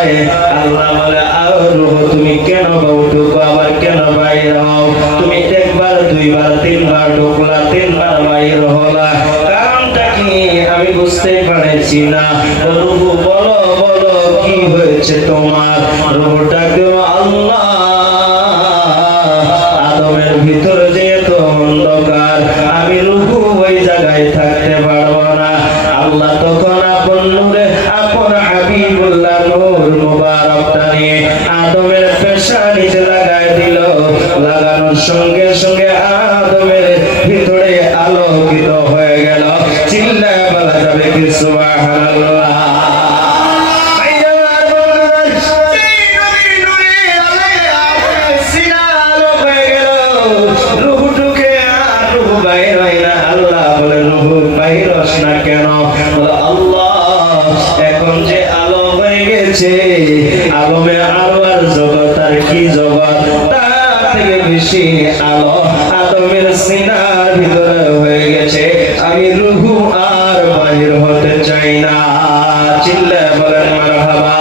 হয়। আল্লাহ বলে আও রূহ তুমি কেন ঢুকো আবার কেন বাইর হও? তুমি একবার দুইবার তিনবার ঢুকলা, তিনবার বাইর হলা, কারণটা কি আমি বুঝতে পারছি না। রূহ বলো বলো কি হয়েছে তোমার? রূহটা কেউ আল্লাহ আদমের ভিতরে যেহেতু অন্ধকার, আমি রূহ ওই জায়গায় থাকতে পারবো না। আল্লাহ তখন আপন নূরে আপন হাবিবুল্লাহ নূর মুবারকটা নিয়ে আদমের পেশানিতে লাগাই দিল। লাগানোর সঙ্গে সঙ্গে আদমের ভিতরে আলোকিত হয়ে গেল। চিল্লায় বলা যাবে কি সুবহানাল্লাহ? আলমে আলোর জগৎ আর কি জগৎ, তার থেকে বেশি আলো আদমের সিনার ভিতরে হয়ে গেছে। আমি রূহ আর বাহির হতে চাই না। চিল্লা বলেন মারহাবা।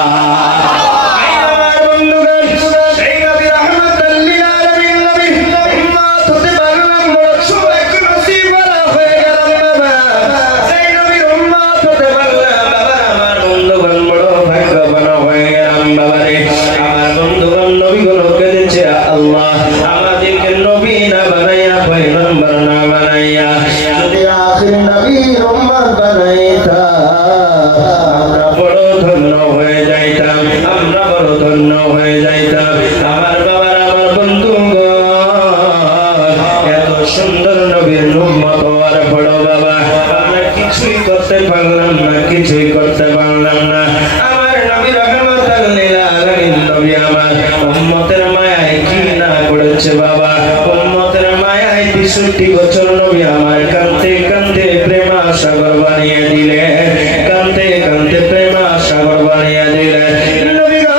বাবা উম্মতের মায়ায় ৬৩ বছর নবী আমার কাঁদতে কাঁদতে প্রেমা সাগর বানিয়ে দিলেন। কাঁদতে কাঁদতে প্রেমা সাগর বানিয়ে দিলেন। নবী গো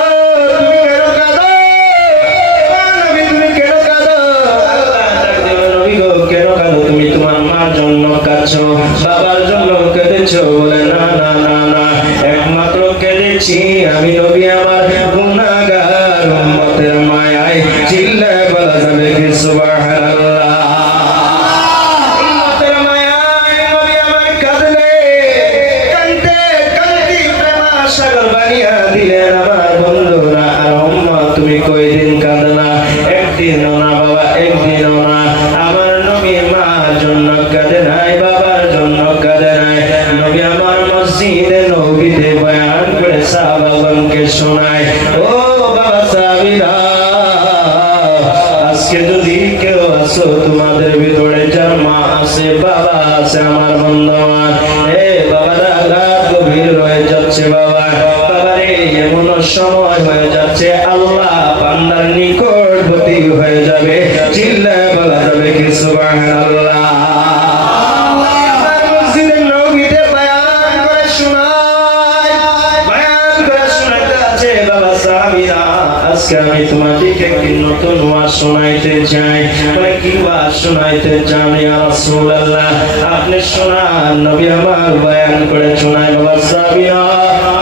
তুমি কেন কাঁদো? নবী তুমি কেন কাঁদো? আল্লাহ ডাক দিল, নবী গো কেন কাঁদো? তুমি তোমার মার জন্য কাঁদছো, বাবার জন্য কেঁদেছো? বলে না না না না, একমাত্র কেঁদেছি আমি নবী আমার গুনাহগার উম্মতের মায়ায়। চিল্লা বলা যাবে কি সুবহানাল্লাহ? উম্মতের মায়ায় নবী আমার কাঁদলে, কাঁদতে কাঁদতে প্রেমা সাগর বানিয়ে দিলেন। আমার বন্ধুরা আর উম্মত তুমি কয়দিন কাঁদলা? একদিনও না বাবা, একদিনও না। আমার নবী মার জন্য কাঁদে নাই, বাবার জন্য কাঁদে নাই। নবী আমার মসজিদে নবীতে বয়ান করে সাহাবাগণকে শোনায়। ও বাবা সাহাবীরা, আজকে যদি কেউ আসো তোমাদের ভিতরে যার মা আছে বাবা আছে, আমার বন্ধুবান এ বাবারা রাত গভীর হয়ে যাচ্ছে বাবা, বাবারে এমন সময় হয়ে যাচ্ছে আল্লাহ বান্দার নিকটবর্তী হয়ে যাবে। চিল্লায় বলা যাবে কি সুবহানাল্লাহ? আজকে আমি তোমাদেরকে একটি নতুন ওয়াজ শোনাইতে চাই। কি ওয়াজ শোনাইতে চান ইয়া রাসূলুল্লাহ? আপনি শোনান, নবী আমার বয়ান করে শোনায়। বাবা সাহাবীরা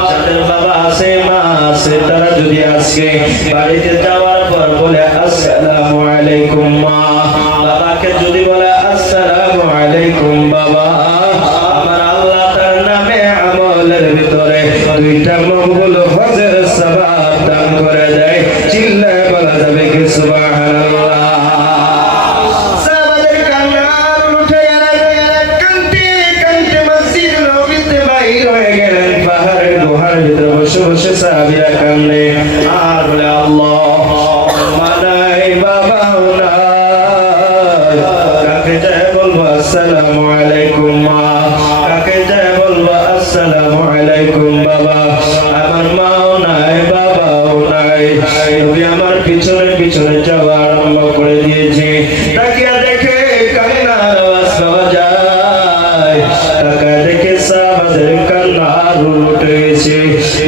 যাদের বাবা আছে মা আছে, তারা যদি আজকে বাড়িতে যাওয়ার পর বলে আসসালামু আলাইকুম মা, বাবাকে যদি বলে আসসালামু আলাইকুম বাবা, আমার আল্লাহ তার নামে আমলের ভিতরে 2টা মকবুল হজের সওয়াব দান করে দেয়। চিল্লায় বলা যাবে কি সুবহানাল্লাহ? সাহাবাদের কান্না উঠে গেল, কাঁদতে কাঁদতে মসজিদ নববীতে বাইর হয়ে গেলেন। পাহাড়ের গুহার ভিতরে বসে বসে সাহাবীরা কান্দে আর বলে আল্লাহ মানাই বাবাও নাই, কাকে যায় বলবো আসসালামু আলাইকুম মা, কাকে যায় বলবো আসসালামু আলাইকুম বাবা। আমার মাও নাই বাবাও নাই। নবী আমার পিছনে পিছনে যাওয়া আরম্ভ করে দিয়েছে। তাকিয়া দেখে কান্নার আওয়াজ পাওয়া যায়, তাকায় দেখে সাহাবাদের কান্নার রোল উঠে গেছে।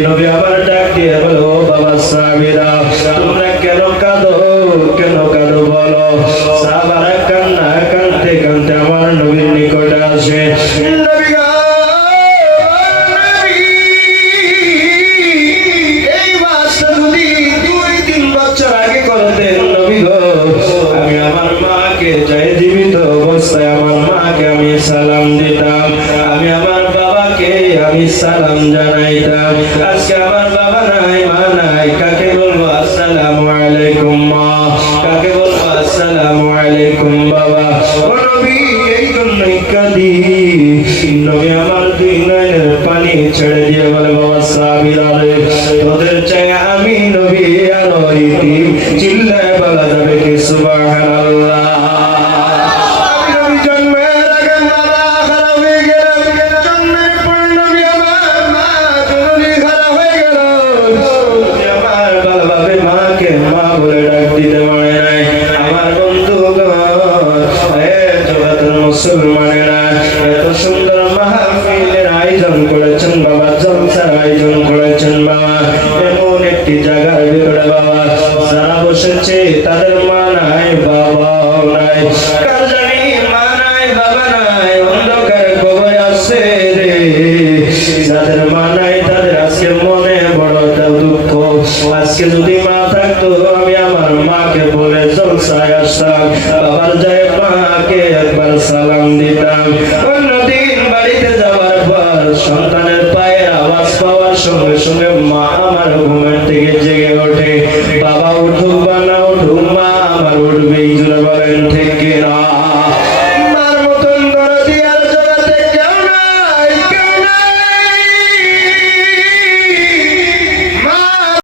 নবী আমার ডাক দিয়ে বলো বাবা সাহাবীরা তোমরা কেন কাঁদো? কেন কাঁদো বলো? সাহাবারা কান্না কাঁদতে কাঁদতে আমার নবীর নিকটে আসে। নবী গো, নবী এই আজকে আমার বাবা নাই মা নাই কাকে বলবো আসসালামু আলাইকুম মা কাকে বলবো আসসালামু আলাইকুম বাবা ও নবী এই জন্যই কাঁদি নবী আমার দুই নয়নের পানি ছেড়ে দিয়ে বলে বাবা সাহাবীরা রে তোদের চাই আমি নবী আরো ইতি চিল্লায় বলা যাবে কি সুবহানাল্লাহ মুসলমানেরা এত সুন্দর মাহফিলের আয়োজন করেছেন বাবা জলসার আয়োজন করেছেন বাবা এমন একটি জায়গার ভিতরে বাবা যারা বসেছে তাদের মা নাই বাবা নাই কার জানি মা নাই বাবা নাই অন্ধকার কবরে আছে রে যাদের মা নাই তাদের আজকে মনে বড় দুঃখ আজকে যদি মা থাকতো আমি আমার মাকে বলে জলসায় আসতাম বাবার যায় মাকে একবার সালাম দিতাম অন্যদিন বাড়িতে যাওয়ার পর সন্তানের পায়ের আওয়াজ পাওয়ার সঙ্গে সঙ্গে মা আমার ঘুমের থেকে জেগে